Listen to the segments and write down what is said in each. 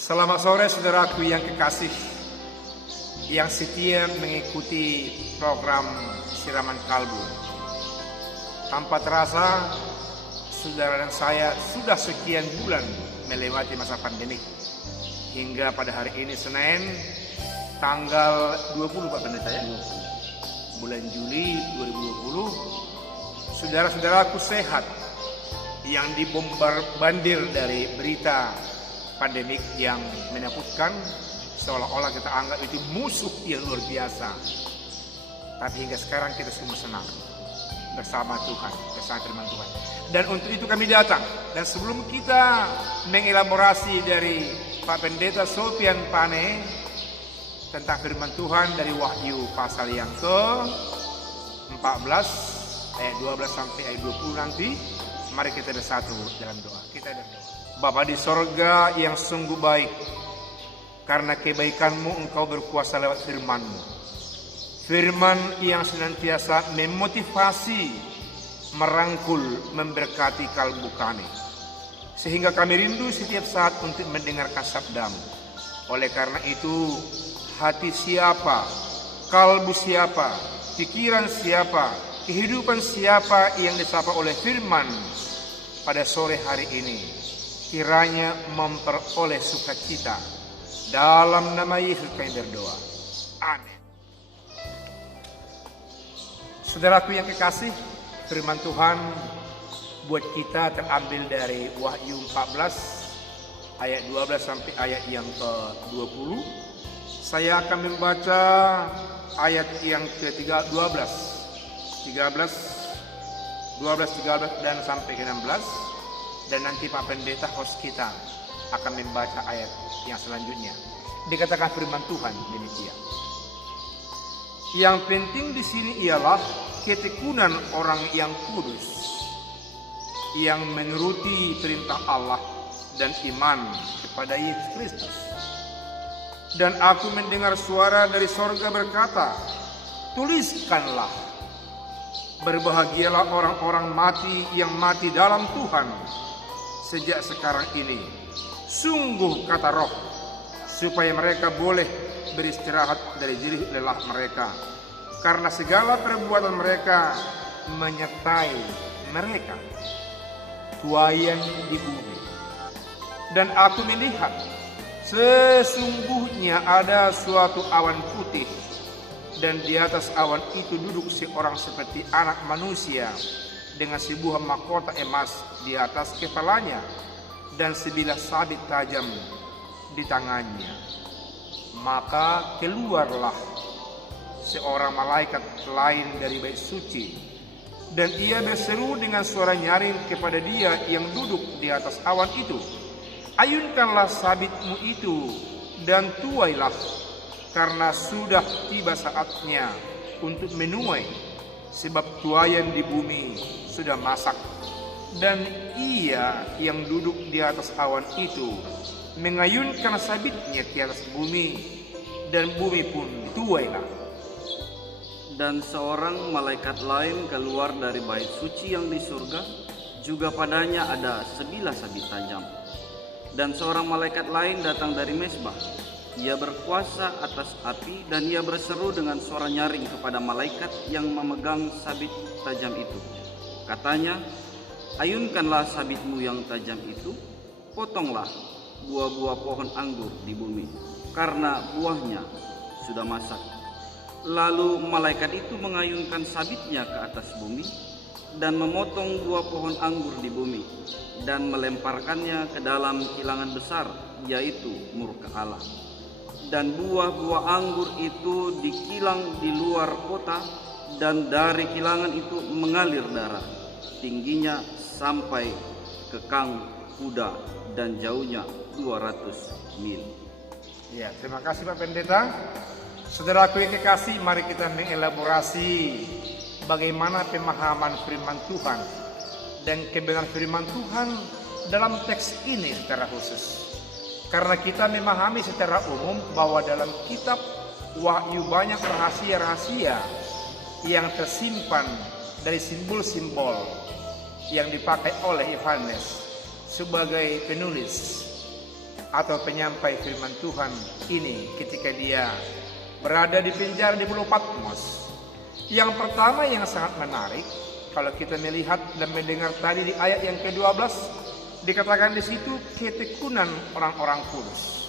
Selamat sore saudaraku yang kekasih, yang setia mengikuti program Siraman Kalbu. Tanpa terasa, saudara dan saya sudah sekian bulan melewati masa pandemik. Hingga pada hari ini Senin, tanggal 20 Pak Pendeta ya? Bulan Juli 2020, saudara-saudaraku sehat yang dibombardir dari berita pandemik yang menakutkan, seolah-olah kita anggap itu musuh yang luar biasa. Tapi hingga sekarang kita semua senang bersama Tuhan, bersama firman Tuhan. Dan untuk itu kami datang. Dan sebelum kita mengelaborasi dari Pak Pendeta Sofian Pane tentang firman Tuhan dari Wahyu pasal yang ke-14 ayat 12 sampai ayat 20 nanti, mari kita bersatu dalam doa. Kita berdoa. Bapa di sorga yang sungguh baik, karena kebaikan-Mu Engkau berkuasa lewat firman-Mu. Firman yang senantiasa memotivasi, merangkul, memberkati kalbu kami. Sehingga kami rindu setiap saat untuk mendengarkan sabda-Mu. Oleh karena itu, hati siapa, kalbu siapa, pikiran siapa, kehidupan siapa yang disapa oleh firman pada sore hari ini, kiranya memperoleh sukacita. Dalam nama Yesus kami berdoa. Amin. Saudaraku yang kekasih, firman Tuhan buat kita terambil dari Wahyu 14 ayat 12 sampai ayat yang ke-20. Saya akan membaca ayat yang ke-12, 13 dan sampai ke-16. Dan nanti Pak Pendeta host kita akan membaca ayat yang selanjutnya. Dikatakan firman Tuhan demikian. Yang penting di sini ialah ketekunan orang yang kudus, yang menuruti perintah Allah dan iman kepada Yesus Kristus. Dan aku mendengar suara dari sorga berkata, tuliskanlah, berbahagialah orang-orang mati yang mati dalam Tuhan sejak sekarang ini. Sungguh kata Roh, supaya mereka boleh beristirahat dari jerih lelah mereka, karena segala perbuatan mereka menyertai mereka, tuaian di bumi. Dan aku melihat, sesungguhnya ada suatu awan putih, dan di atas awan itu duduk seorang seperti anak manusia, dengan sebuah mahkota emas di atas kepalanya dan sebilah sabit tajam di tangannya. Maka keluarlah seorang malaikat lain dari bait suci, dan ia berseru dengan suara nyaring kepada dia yang duduk di atas awan itu, ayunkanlah sabitmu itu dan tuailah, karena sudah tiba saatnya untuk menuai, sebab tuaian di bumi sudah masak. Dan ia yang duduk di atas awan itu mengayunkan sabitnya ke atas bumi, dan bumi pun tuailah. Dan seorang malaikat lain keluar dari bait suci yang di surga, juga padanya ada sebilah sabit tajam. Dan seorang malaikat lain datang dari mezbah. Ia berkuasa atas api, dan ia berseru dengan suara nyaring kepada malaikat yang memegang sabit tajam itu. Katanya, ayunkanlah sabitmu yang tajam itu, potonglah buah-buah pohon anggur di bumi, karena buahnya sudah masak. Lalu malaikat itu mengayunkan sabitnya ke atas bumi, dan memotong buah pohon anggur di bumi, dan melemparkannya ke dalam kilangan besar, yaitu murka Allah. Dan buah-buah anggur itu dikilang di luar kota, dan dari kilangan itu mengalir darah, tingginya sampai ke kang kuda, dan jauhnya 200 mil. Ya, terima kasih Pak Pendeta. Saudaraku yang kekasih, mari kita mengelaborasi bagaimana pemahaman firman Tuhan dan kebenaran firman Tuhan dalam teks ini secara khusus. Karena kita memahami secara umum bahwa dalam kitab Wahyu banyak rahasia-rahasia yang tersimpan dari simbol-simbol yang dipakai oleh Yohanes sebagai penulis. atau penyampai firman Tuhan ini ketika dia berada di penjara di Pulau Patmos. Yang pertama yang sangat menarik, kalau kita melihat dan mendengar tadi di ayat yang ke-12, dikatakan di situ ketekunan orang-orang kudus.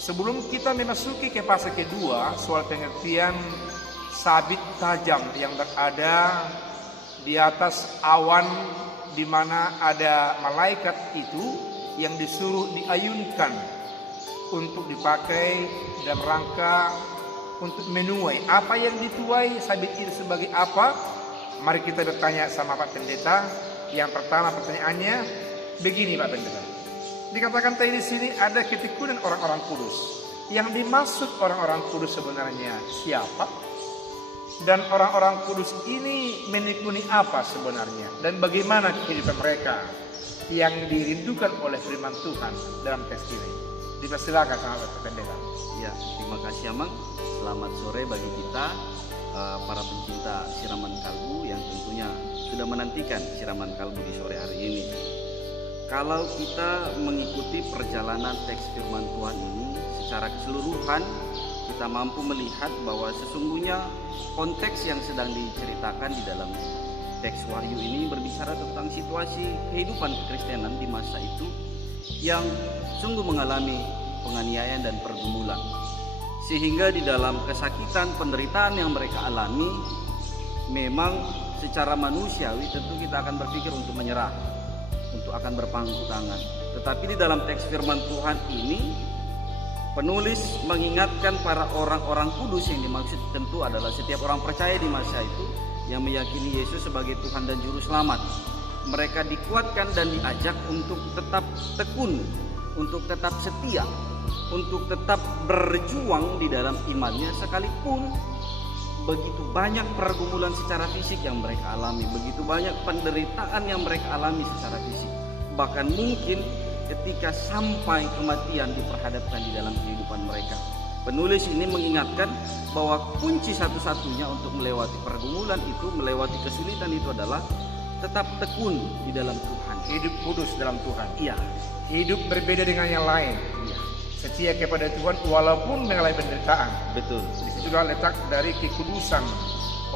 Sebelum kita memasuki ke fase kedua, soal pengertian sabit tajam yang berada di atas awan, di mana ada malaikat itu yang disuruh diayunkan untuk dipakai dalam rangka untuk menuai. Apa yang dituai sabit itu sebagai apa? Mari kita bertanya sama Pak Pendeta. Yang pertama pertanyaannya begini, Pak Pendeta. Dikatakan tadi di sini ada ketekunan orang-orang kudus. Yang dimaksud orang-orang kudus sebenarnya siapa? Dan orang-orang kudus ini menekuni apa sebenarnya? Dan bagaimana kehidupan mereka yang dirindukan oleh firman Tuhan dalam teks ini? Dipersilakan sama Pak Pendeta. Ya, terima kasih Amang. Selamat sore bagi kita para pencinta siraman kalbu yang tentunya sudah menantikan siraman kalbu di sore hari ini. Kalau kita mengikuti perjalanan teks firman Tuhan ini secara keseluruhan, kita mampu melihat bahwa sesungguhnya konteks yang sedang diceritakan di dalam teks Wahyu ini berbicara tentang situasi kehidupan kekristenan di masa itu yang sungguh mengalami penganiayaan dan pergumulan. Sehingga di dalam kesakitan, penderitaan yang mereka alami, memang secara manusiawi tentu kita akan berpikir untuk menyerah, untuk akan berpangku tangan. Tetapi di dalam teks firman Tuhan ini, penulis mengingatkan para orang-orang kudus yang dimaksud tentu adalah setiap orang percaya di masa itu yang meyakini Yesus sebagai Tuhan dan Juru Selamat. Mereka dikuatkan dan diajak untuk tetap tekun, untuk tetap setia, untuk tetap berjuang di dalam imannya sekalipun begitu banyak pergumulan secara fisik yang mereka alami, begitu banyak penderitaan yang mereka alami secara fisik. Bahkan mungkin ketika sampai kematian diperhadapkan di dalam kehidupan mereka. Penulis ini mengingatkan bahwa kunci satu-satunya untuk melewati pergumulan itu, melewati kesulitan itu adalah tetap tekun di dalam Tuhan. Hidup kudus dalam Tuhan. Iya. Hidup berbeda dengan yang lain. Iya. Setia kepada Tuhan walaupun mengalami penderitaan. Betul. Disitulah letak dari kekudusan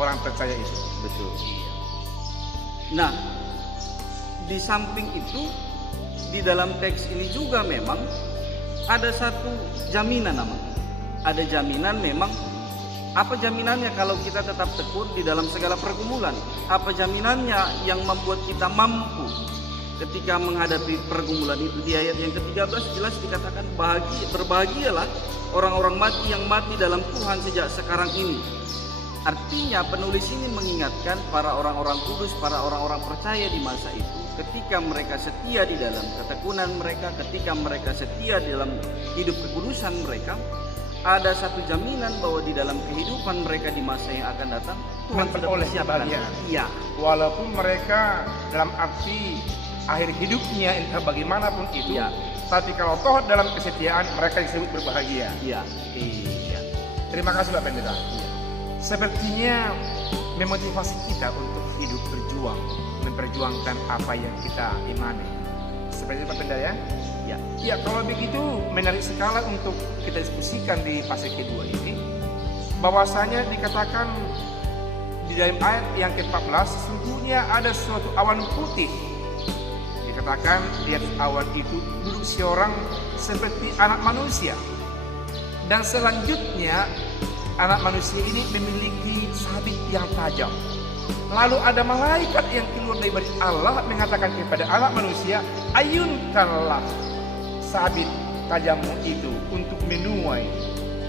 orang percaya itu. Betul. Nah, di samping itu, di dalam teks ini juga memang ada satu jaminan namanya. Ada jaminan memang. Apa jaminannya kalau kita tetap tekun di dalam segala pergumulan? Apa jaminannya yang membuat kita mampu ketika menghadapi pergumulan itu? Di ayat yang ke-13 jelas dikatakan berbahagialah orang-orang mati yang mati dalam Tuhan sejak sekarang ini. Artinya penulis ini mengingatkan para orang-orang kudus, para orang-orang percaya di masa itu, ketika mereka setia di dalam ketekunan mereka, ketika mereka setia di dalam hidup kekudusan mereka, ada satu jaminan bahwa di dalam kehidupan mereka di masa yang akan datang Tuhan sudah persiapkan. Iya. Walaupun mereka dalam arti akhir hidupnya entah bagaimanapun itu, iya, tapi kalau toh dalam kesetiaan mereka disebut berbahagia. Iya. Iya. Terima kasih Pak Pendeta. Iya. Sepertinya memotivasi kita untuk hidup berjuang, memperjuangkan apa yang kita imani. Seperti itu Pak Pendeta ya? Ya. Ya, kalau begitu menarik sekali untuk kita diskusikan di fase kedua ini, bahwasanya dikatakan di dalam ayat yang ke-14 sesungguhnya ada suatu awan putih. Dikatakan di atas awan itu duduk seorang seperti anak manusia. Dan selanjutnya anak manusia ini memiliki sabit yang tajam. Lalu ada malaikat yang keluar dari Allah mengatakan kepada anak manusia, ayunkanlah sabit tajammu itu untuk menuai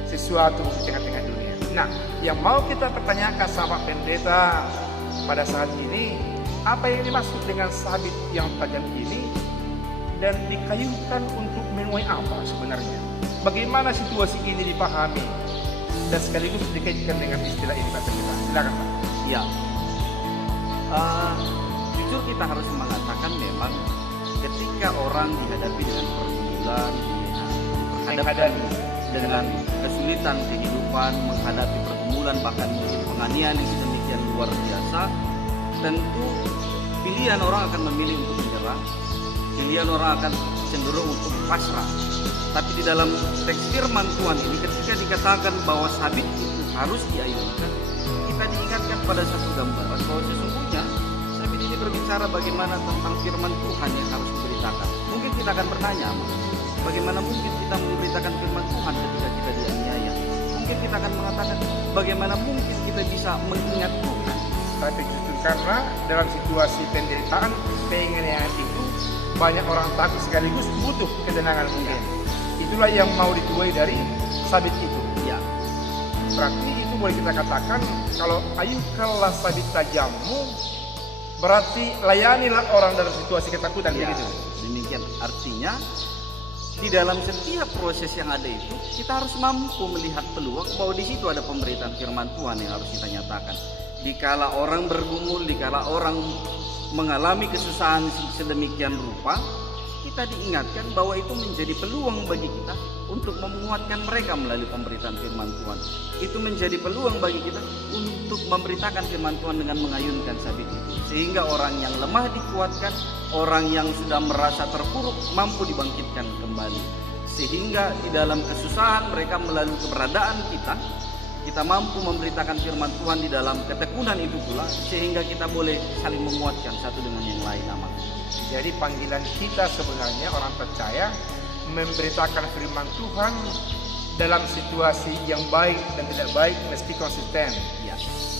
sesuatu di tengah-tengah dunia. Nah, yang mau kita pertanyakan sama pendeta pada saat ini, apa yang dimaksud dengan sabit yang tajam ini dan dikayukan untuk menuai apa sebenarnya? Bagaimana situasi ini dipahami dan sekaligus dikaitkan dengan istilah ini Pak Pendeta? Silakan Pak. Ya. Jujur kita harus mengatakan memang ketika orang dihadapi dengan pergumulan, dihadapkan dengan kesulitan kehidupan, menghadapi pergumulan bahkan mungkin penganiayaan yang sedemikian luar biasa, tentu pilihan orang akan memilih untuk menyerah, pilihan orang akan cenderung untuk pasrah. Tapi di dalam teks firman Tuhan ini ketika dikatakan bahwa sabit itu harus diayunkan, kita diingatkan pada satu gambaran bahwa sesungguhnya sabit ini berbicara bagaimana tentang firman Tuhan yang harus diberitakan. Mungkin kita akan bertanya, bagaimana mungkin kita memberitakan firman Tuhan ketika kita dianiaya? Mungkin kita akan mengatakan, bagaimana mungkin kita bisa mengingat Tuhan? Tapi justru karena dalam situasi penderitaan, penganiayaan itu banyak orang takut sekaligus butuh ketenangan mungkin. Itulah yang mau dituai dari sabit itu. Ya, Berarti itu boleh kita katakan kalau ayukanlah sabit tajammu, berarti layanilah orang dalam situasi ketakutan ya, begitu. demikian artinya di dalam setiap proses yang ada itu kita harus mampu melihat peluang bahwa di situ ada pemberitaan firman Tuhan yang harus kita nyatakan. Dikala orang bergumul, dikala orang mengalami kesusahan sedemikian rupa, kita diingatkan bahwa itu menjadi peluang bagi kita untuk menguatkan mereka melalui pemberitaan firman Tuhan. Itu menjadi peluang bagi kita untuk memberitakan firman Tuhan dengan mengayunkan sabit itu. Sehingga orang yang lemah dikuatkan, orang yang sudah merasa terpuruk mampu dibangkitkan kembali. Sehingga di dalam kesusahan mereka melalui keberadaan kita mampu memberitakan firman Tuhan di dalam ketekunan itu pula, sehingga kita boleh saling menguatkan satu dengan yang lain. Aman. Jadi panggilan kita sebenarnya orang percaya memberitakan firman Tuhan dalam situasi yang baik dan tidak baik mesti konsisten. Ya,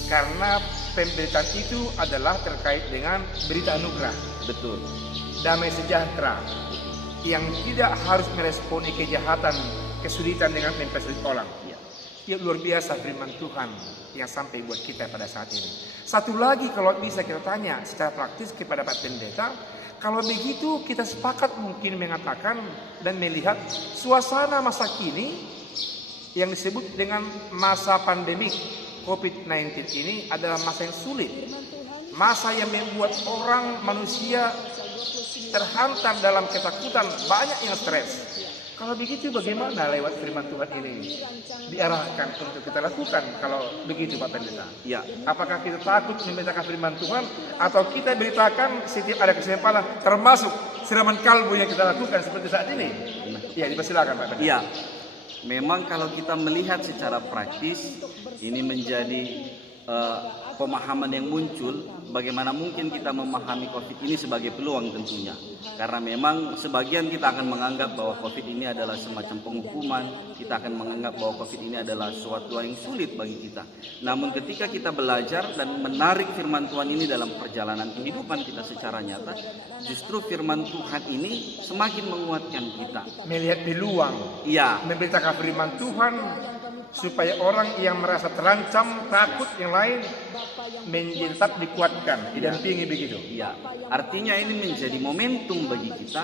Karena pemberitaan itu adalah terkait dengan berita anugerah, betul. damai sejahtera yang tidak harus meresponi kejahatan, kesulitan dengan mempersulit orang. Ya, Ya, luar biasa firman Tuhan yang sampai buat kita pada saat ini. Satu lagi kalau bisa kita tanya secara praktis kepada Pak Pendeta, kalau begitu kita sepakat mungkin mengatakan dan melihat suasana masa kini yang disebut dengan masa pandemik COVID-19 ini adalah masa yang sulit. Masa yang membuat orang manusia terhantam dalam ketakutan, banyak yang stres. Kalau begitu bagaimana lewat firman Tuhan ini diarahkan untuk kita lakukan kalau begitu Pak Pendeta? ya, Apakah kita takut memberitakan firman Tuhan atau kita beritakan setiap ada kesempatan termasuk siraman kalbu yang kita lakukan seperti saat ini? Ya, dipersilakan Pak Pendeta. ya. Memang kalau kita melihat secara praktis ini menjadi pemahaman yang muncul, bagaimana mungkin kita memahami COVID ini sebagai peluang tentunya. Karena memang sebagian kita akan menganggap bahwa COVID ini adalah semacam penghukuman, kita akan menganggap bahwa COVID ini adalah suatu yang sulit bagi kita. Namun ketika kita belajar dan menarik firman Tuhan ini dalam perjalanan kehidupan kita secara nyata, justru firman Tuhan ini semakin menguatkan kita. Melihat peluang, Iya, memberitakan firman Tuhan supaya orang yang merasa terancam, takut yang lain tetap dikuatkan, didampingi begitu. iya. Artinya ini menjadi momentum bagi kita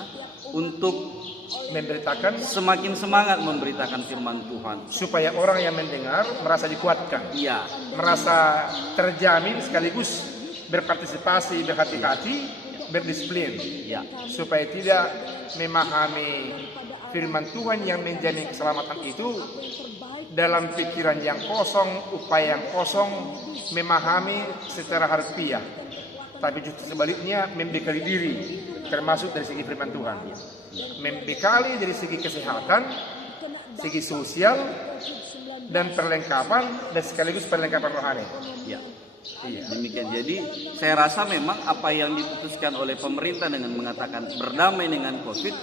untuk Memberitakan semakin semangat memberitakan firman Tuhan. supaya orang yang mendengar merasa dikuatkan, Iya, merasa terjamin sekaligus berpartisipasi, berhati-hati, berdisiplin, iya, supaya tidak memahami firman Tuhan yang menjamin keselamatan itu dalam pikiran yang kosong, upaya yang kosong, memahami secara harfiah, tapi justru sebaliknya membekali diri, termasuk dari segi firman Tuhan, membekali dari segi kesehatan, segi sosial, dan perlengkapan, dan sekaligus perlengkapan rohani. iya. Demikian. Jadi saya rasa memang apa yang diputuskan oleh pemerintah dengan mengatakan berdamai dengan COVID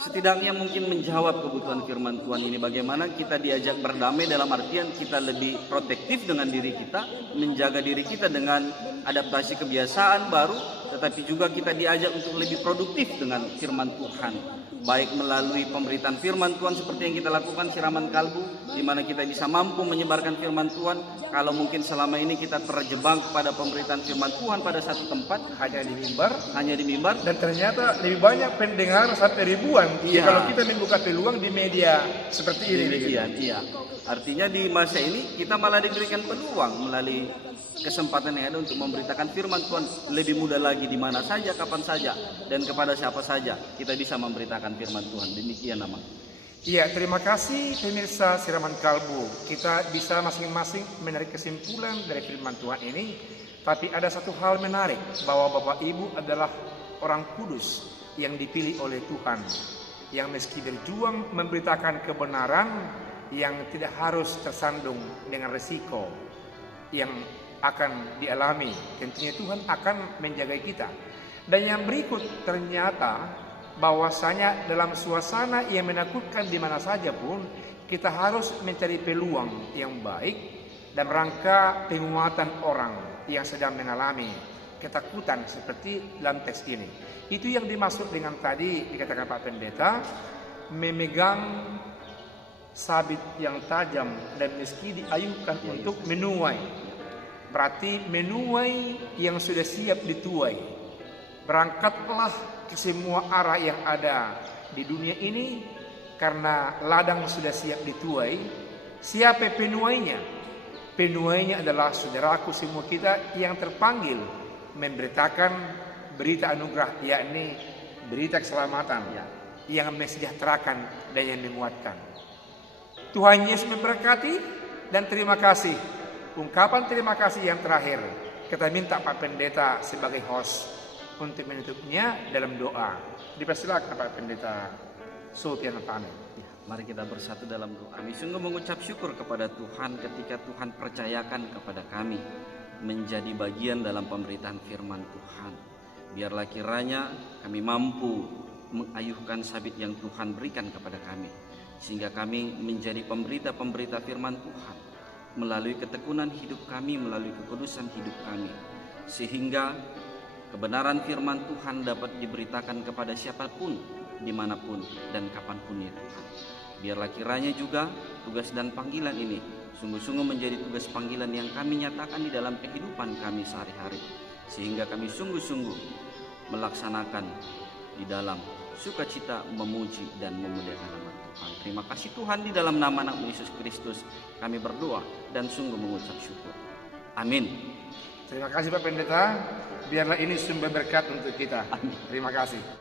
setidaknya mungkin menjawab kebutuhan firman Tuhan ini. Bagaimana kita diajak berdamai dalam artian kita lebih protektif dengan diri kita, menjaga diri kita dengan adaptasi kebiasaan baru, tetapi juga kita diajak untuk lebih produktif dengan firman Tuhan. Baik melalui pemberitaan firman Tuhan seperti yang kita lakukan siraman kalbu, di mana kita bisa mampu menyebarkan firman Tuhan. Kalau mungkin selama ini kita terjebak pada pemberitaan firman Tuhan pada satu tempat, hanya di mimbar, dan ternyata lebih banyak pendengar sampai ribuan. Iya. Kalau kita membuka peluang di media seperti ini, demikian. Iya. Artinya di masa ini kita malah diberikan peluang melalui kesempatan yang ada untuk memberitakan firman Tuhan lebih mudah lagi, di mana saja, kapan saja, dan kepada siapa saja kita bisa memberitakan firman Tuhan. Demikian nama. Iya, terima kasih pemirsa siraman kalbu. Kita bisa masing-masing menarik kesimpulan dari firman Tuhan ini. Tapi ada satu hal menarik, bahwa Bapak Ibu adalah orang kudus yang dipilih oleh Tuhan yang meski berjuang memberitakan kebenaran yang tidak harus tersandung dengan risiko yang akan dialami. Tentunya Tuhan akan menjaga kita. Dan yang berikut, ternyata bahwasanya dalam suasana yang menakutkan di mana saja pun kita harus mencari peluang yang baik dan rangka penguatan orang yang sedang mengalami ketakutan seperti dalam teks ini. Itu yang dimaksud dengan tadi dikatakan Pak Pendeta, memegang sabit yang tajam dan meski diayuhkan untuk menuai. Berarti menuai yang sudah siap dituai. Berangkatlah ke semua arah yang ada di dunia ini karena ladang sudah siap dituai. Siapa penuainya? Penuainya adalah saudaraku semua kita yang terpanggil memberitakan berita anugerah, yakni berita keselamatan yang mensejahterakan dan yang menguatkan. Tuhan Yesus memberkati dan terima kasih. Ungkapan terima kasih yang terakhir kita minta Pak Pendeta sebagai host untuk menutupnya dalam doa. Dipersilakan Pak Pendeta Sultan Pamit. Mari kita bersatu dalam doa. Kami sungguh mengucap syukur kepada Tuhan ketika Tuhan percayakan kepada kami menjadi bagian dalam pemberitaan firman Tuhan. Biarlah kiranya kami mampu mengayuhkan sabit yang Tuhan berikan kepada kami, sehingga kami menjadi pemberita-pemberita firman Tuhan melalui ketekunan hidup kami, melalui kekudusan hidup kami, sehingga kebenaran firman Tuhan dapat diberitakan kepada siapapun, dimanapun dan kapanpun ya Tuhan. Biarlah kiranya juga tugas dan panggilan ini sungguh-sungguh menjadi tugas panggilan yang kami nyatakan di dalam kehidupan kami sehari-hari, sehingga kami sungguh-sungguh melaksanakan di dalam sukacita memuji dan memuliakan nama Tuhan. Terima kasih Tuhan, di dalam nama anak Yesus Kristus kami berdoa dan sungguh mengucap syukur. Amin. Terima kasih Pak Pendeta. Biarlah ini sumber berkat untuk kita. Terima kasih.